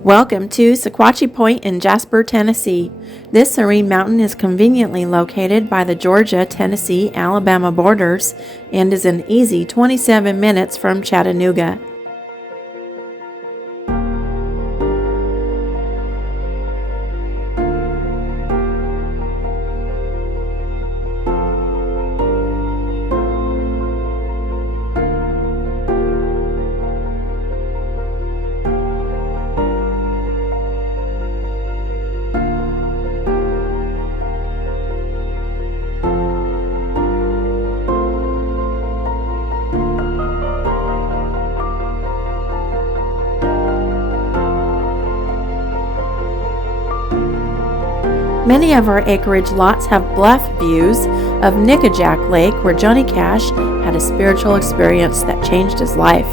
Welcome to Sequatchie Point in Jasper, Tennessee. This serene mountain is conveniently located by the Georgia, Tennessee, Alabama borders and is an easy 27 minutes from Chattanooga. Many of our acreage lots have bluff views of Nickajack Lake, where Johnny Cash had a spiritual experience that changed his life.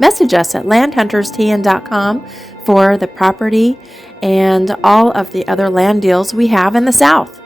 Message us at landhunterstn.com for the property and all of the other land deals we have in the South.